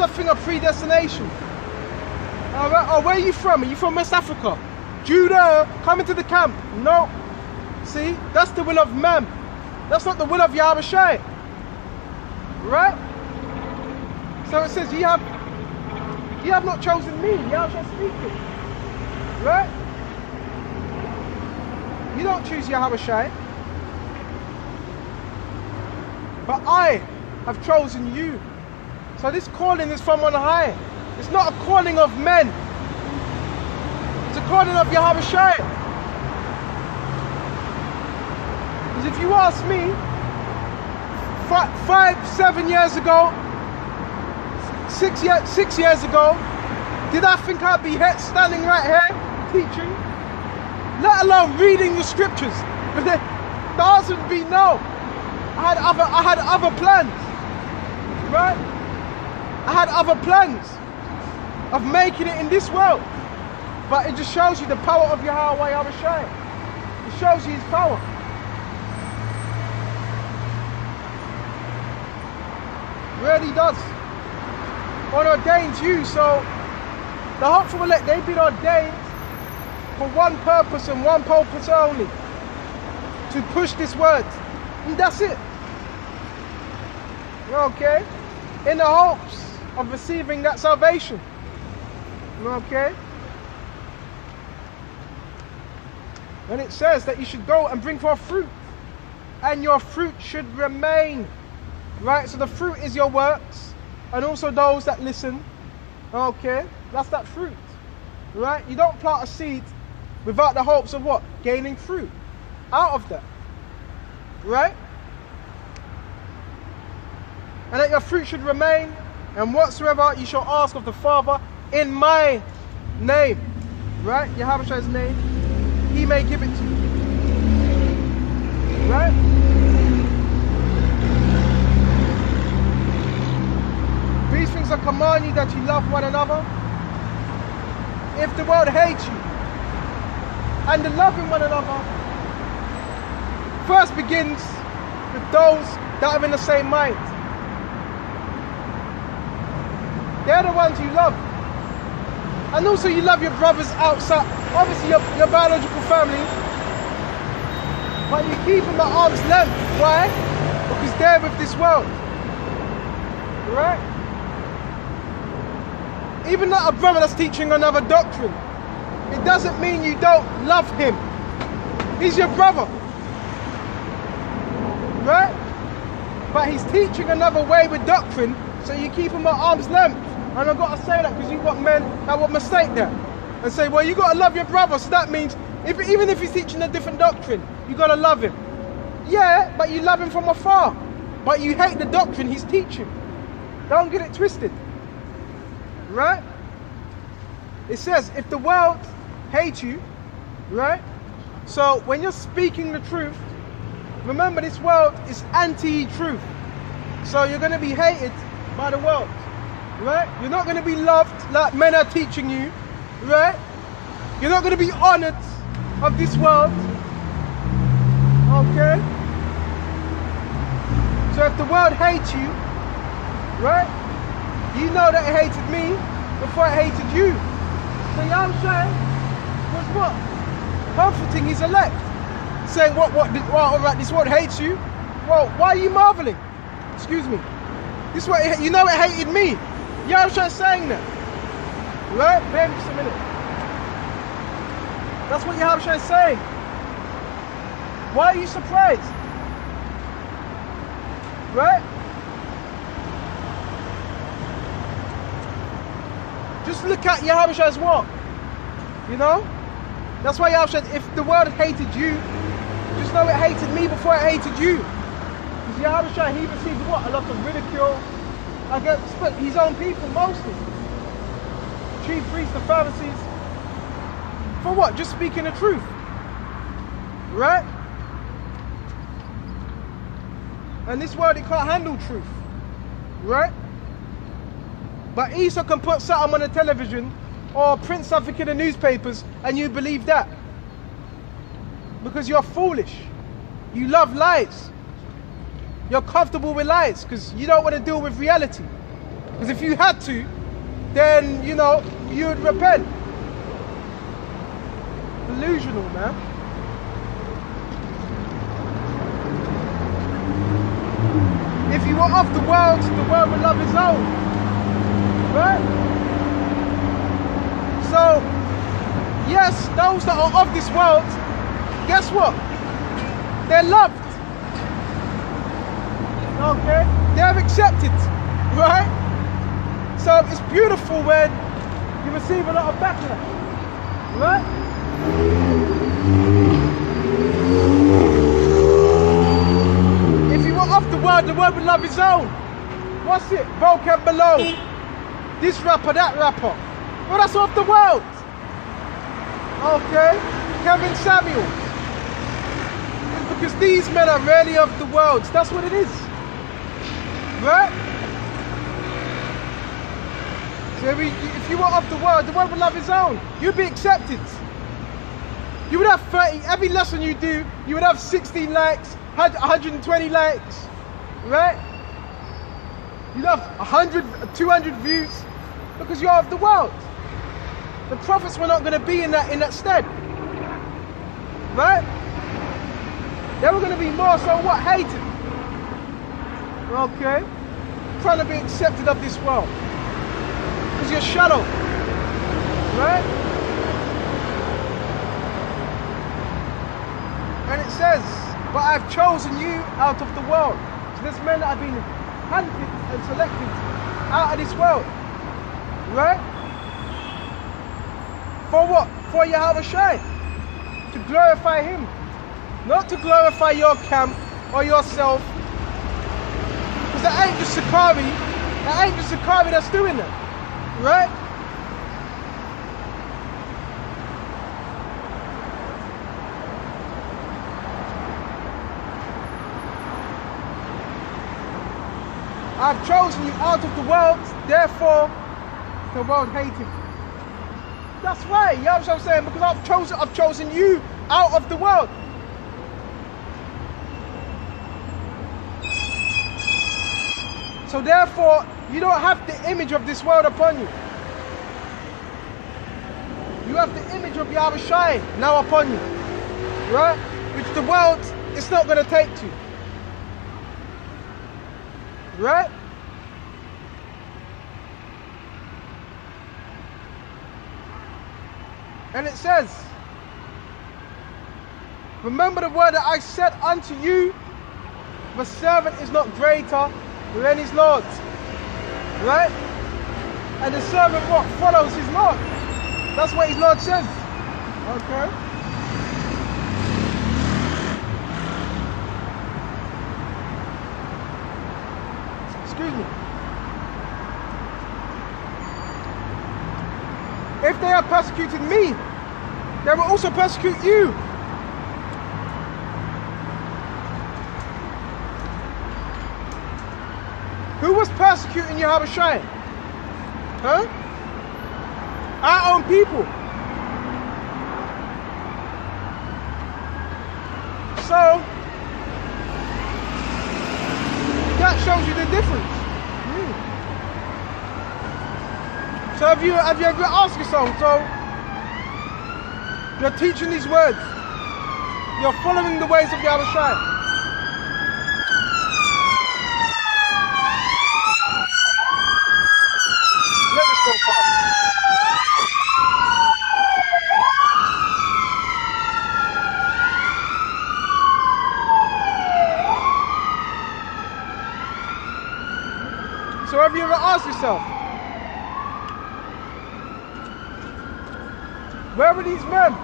a thing of predestination. Alright, oh, where are you from? Are you from West Africa? Judah, come into the camp. No. See, that's the will of man. That's not the will of Yahawashi. Right? So it says, ye have not chosen me. Yahawashi speaking. Right? You don't choose Yahawashi. But I have chosen you. So this calling is from on high. It's not a calling of men. It's a calling of Yahawashi. Because if you ask me, 7 years ago, 6 years ago, did I think I'd be standing right here teaching? Let alone reading the scriptures. But the answer would be no. I had other plans. Right? I had other plans of making it in this world. But it just shows you the power of Yahawah Wa Yahawashi. It shows you his power. Really does. God ordains you, so the hopeful elect, they've been ordained for one purpose and one purpose only. To push this word. And that's it. Okay? In the hopes of receiving that salvation. Okay? And it says that you should go and bring forth fruit. And your fruit should remain. Right? So the fruit is your works. And also those that listen. Okay? That's that fruit. Right? You don't plant a seed without the hopes of what? Gaining fruit. Out of that. Right? And that your fruit should remain. And whatsoever you shall ask of the Father in my name. Right? Yahawah's name. He may give it to you. Right? These things I command you, that you love one another. If the world hates you, and the loving one another first begins with those that are in the same mind. They're the ones you love. And also you love your brothers outside, obviously your biological family, but you keep them at arm's length. Why? Because they're with this world. Right? Even not a brother that's teaching another doctrine, it doesn't mean you don't love him. He's your brother. Right? But he's teaching another way with doctrine, so you keep him at arm's length. And I've got to say that because you've got men that would mistake that and say, well, you got to love your brother. So that means even if he's teaching a different doctrine, you got to love him. Yeah, but you love him from afar. But you hate the doctrine he's teaching. Don't get it twisted. Right? It says, if the world hates you, right? So when you're speaking the truth, remember this world is anti-truth. So you're going to be hated by the world. Right? You're not going to be loved like men are teaching you. Right? You're not going to be honored of this world. Okay? So if the world hates you, right? You know that it hated me before it hated you. So Yahawashi was what? Comforting his elect. Saying, alright, this world hates you. Well, why are you marveling? Excuse me. This what you know it hated me. Yahawashi is saying that. Right? Bear with me just a minute. That's what Yahawashi is saying. Why are you surprised? Right? Just look at Yahawah's walk. You know? That's why Yahawashi said, if the world hated you, just know it hated me before it hated you. Because Yahawashi, he received what? A lot of ridicule against his own people mostly. Chief priests, the Pharisees. For what? Just speaking the truth. Right? And this world, it can't handle truth. Right? But Esau can put something on the television or print something in the newspapers and you believe that. Because you're foolish. You love lies. You're comfortable with lies because you don't want to deal with reality. Because if you had to, then, you know, you would repent. Delusional, man. If you were of the world would love his own. Right? So, yes, those that are of this world, guess what? They're loved. Okay? They're accepted. Right? So it's beautiful when you receive a lot of backlash. Right? If you were of the world would love his own. What's it? Vocab below. This rapper, that rapper. Well, that's of the world. Okay? Kevin Samuels. It's because these men are really of the world. That's what it is. Right? So if you were of the world would love his own. You'd be accepted. You would have 30, every lesson you do, you would have 16 likes, 120 likes, right? You'd have 100, 200 views because you're of the world. The prophets were not going to be in that stead, right? They were going to be more so what? Hated. Okay? Trying to be accepted of this world. Because you're shallow, right? And it says, but I've chosen you out of the world. So there's men that have been handpicked and selected out of this world. Right? For what? For Yahawashi. To glorify him. Not to glorify your camp or yourself. Because that ain't just Sakari. That ain't just Sakari that's doing that. Right? I've chosen you out of the world, therefore the world hated you. That's right, you know what I'm saying? Because I've chosen you out of the world. So therefore, you don't have the image of this world upon you. You have the image of Yahawashi now upon you. Right? Which the world is not going to take to. Right? And it says, remember the word that I said unto you, the servant is not greater than his Lord. Right? And the servant what? Follows his Lord. That's what his Lord says. Okay? Excuse me. If they are persecuting me, they will also persecute you. Who was persecuting Yahawashi? Huh? Our own people. So, that shows you the difference. So have you ever asked yourself, so you're teaching these words, you're following the ways of Yahawashi. Let this go past. So have you ever asked yourself, where were these men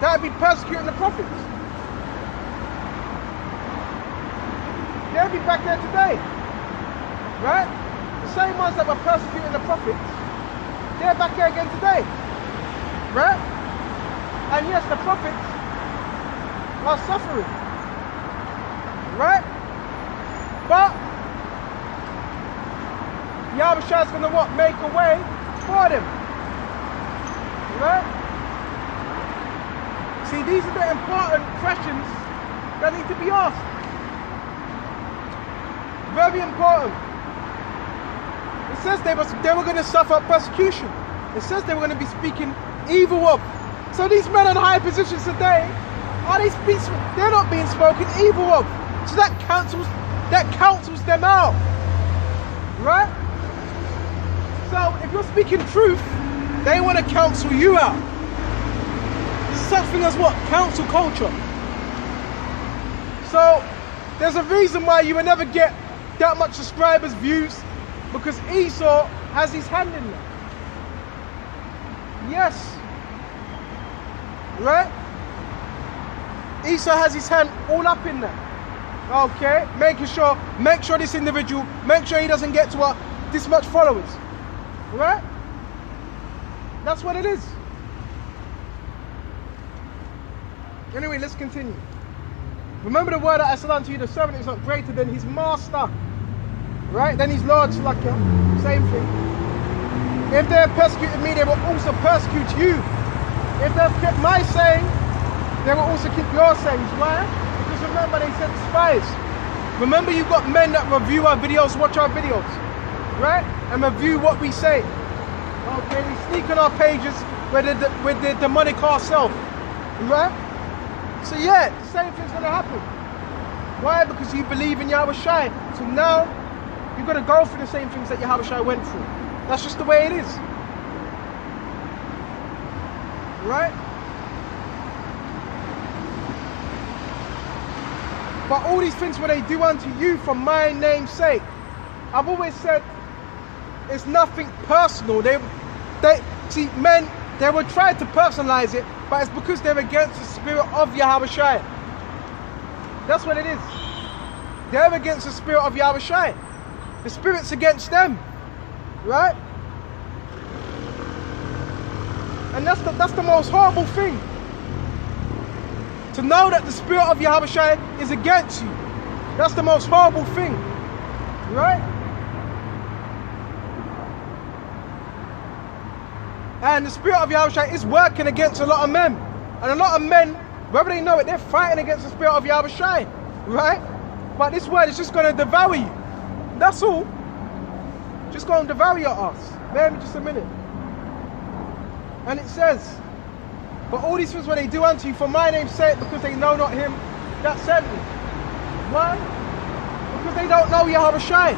that would be persecuting the prophets? They'll be back there today, right? The same ones that were persecuting the prophets, they're back there again today, right? And yes, the prophets are suffering, right? But Yahawashi is going to what? Make a way for them. Right? See, these are the important questions that need to be asked. Very important. It says they were going to suffer persecution. It says they were going to be speaking evil of. So these men in high positions today, they're not being spoken evil of. So that counsels them out. Right? So if you're speaking truth, they want to counsel you out. There's such thing as what? Counsel culture. So there's a reason why you will never get that much subscribers, views, because Esau has his hand in there. Yes. Right? Esau has his hand all up in there. Okay? Make sure this individual, make sure he doesn't get to this much followers. Right? That's what it is. Anyway, let's continue. Remember the word that I said unto you, the servant is not greater than his master. Right? Then his Lord's like same thing. If they have persecuted me, they will also persecute you. If they have kept my saying, they will also keep your sayings. Why? Because remember, they sent spies. Remember, you've got men that review our videos, watch our videos, right? And review what we say. Okay, they sneak on our pages with the demonic ourselves, right? So yeah, the same thing's gonna happen. Why? Because you believe in Yahawashi. So now you've got to go through the same things that Yahawashi went through. That's just the way it is. Right? But all these things what they do unto you for my name's sake. I've always said it's nothing personal. They see, men, they will try to personalize it, but it's because they're against the spirit of Yahawashi. That's what it is. They're against the spirit of Yahawashi. The spirit's against them. Right? And that's the most horrible thing. To know that the spirit of Yahawashi is against you. That's the most horrible thing. Right? And the spirit of Yahawashi is working against a lot of men. And a lot of men, whether they know it, they're fighting against the spirit of Yahawashi. Right? But this word is just going to devour you. That's all. Just going to devour your ass. Bear with me just a minute. And it says, but all these things what they do unto you for my name's sake, because they know not him that sent me. Why? Because they don't know Yahawashi.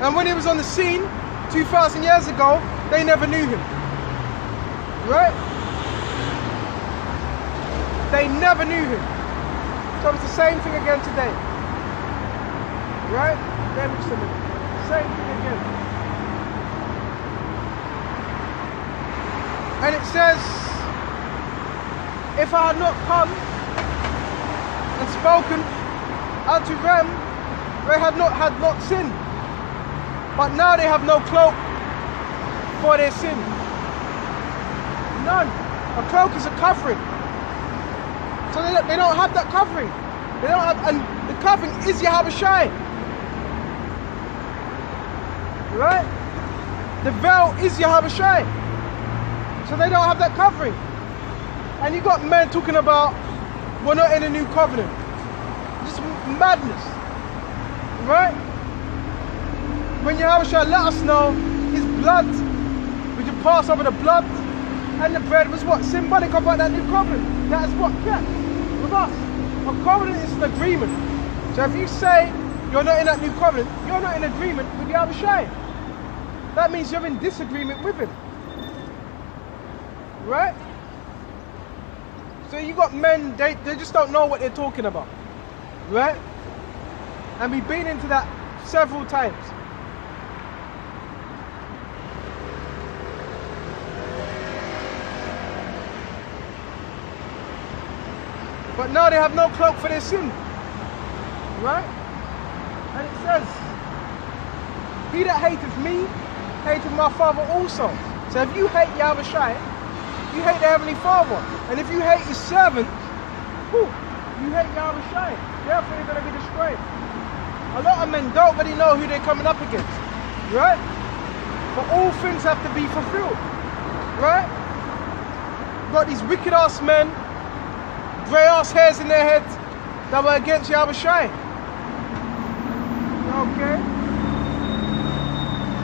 And when he was on the scene 2,000 years ago, they never knew him. Right? They never knew him. So it's the same thing again today. Right? Bear with me just a minute. Same thing again. And it says, if I had not come and spoken unto them, they had not sinned. But now they have no cloak for their sin. None. A cloak is a covering. So they don't have that covering. They don't have, and the covering is Yahawashi. Right? The veil is Yahawashi. So they don't have that covering. And you got men talking about we're not in a new covenant. Just madness. Right? When Yahawashi let us know his blood, we should pass over the blood and the bread was what? Symbolic of that new covenant. That is what kept with us. A covenant is an agreement. So if you say you're not in that new covenant, you're not in agreement with Yahawashi. That means you're in disagreement with him. Right? So you got men, they just don't know what they're talking about. Right? And we've been into that several times. But now they have no cloak for their sin. Right? And it says, he that hateth me, hateth my Father also. So if you hate Yahawashi, you hate the Heavenly Father. And if you hate his servant, you hate Yahawashi. Therefore you're going to be destroyed. A lot of men don't really know who they're coming up against. Right? But all things have to be fulfilled. Right? You've got these wicked ass men, grey ass hairs in their heads that were against Yahawashi. Okay?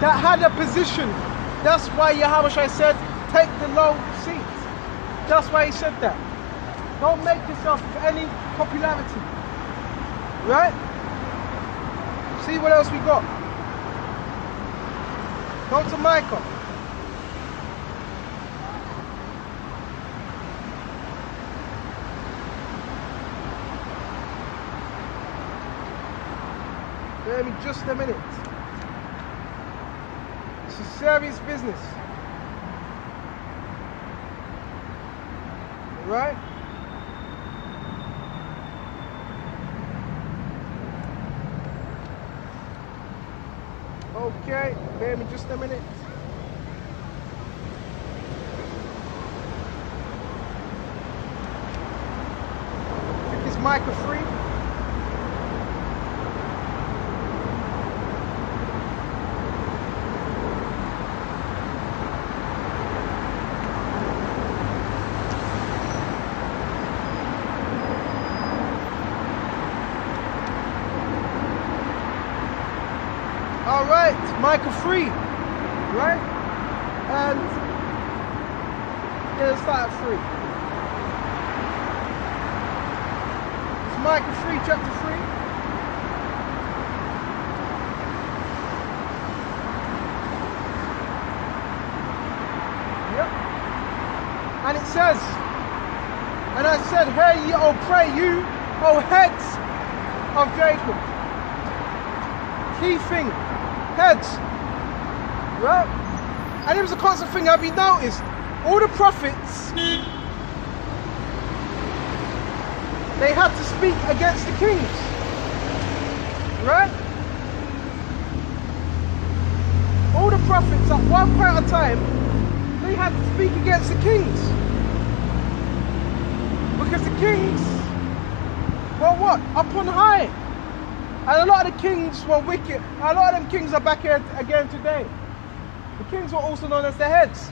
that had a position. That's why Yahawashi said, take the low seat. That's why he said that. Don't make yourself any popularity. Right? See what else we got. Go to Micah. Give me just a minute. This is serious business. Right? Okay, bear me just a minute. Pick this Micah free. All right, Micah free, right? And yeah, let's start at 3. It's Micah 3, chapter 3. Yep. And it says, and I said, hear ye, O pray you, O heads of Jacob. Key thing. Heads, right? And it was a constant thing. Have you noticed? All the prophets, they had to speak against the kings, right? All the prophets at one point of time, they had to speak against the kings, because the kings were what? Up on high. And a lot of the kings were wicked. A lot of them kings are back here again today. The kings were also known as the heads.